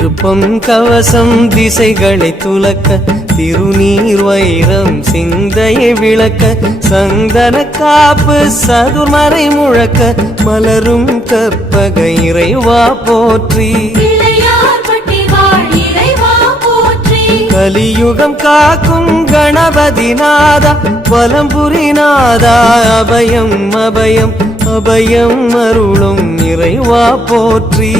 திருப்பம் கவசம் திசைகளை துலக்க திருநீர் வைரம் சிந்தையை விளக்க சந்தன காப்பு சதுர்மறை முழக்க மலரும் கற்பக இறைவா போற்றி கலியுகம் காக்கும் கணபதி நாதா வலம்புரி நாதா அபயம் அபயம் அபயம் அருளும் இறைவா போற்றி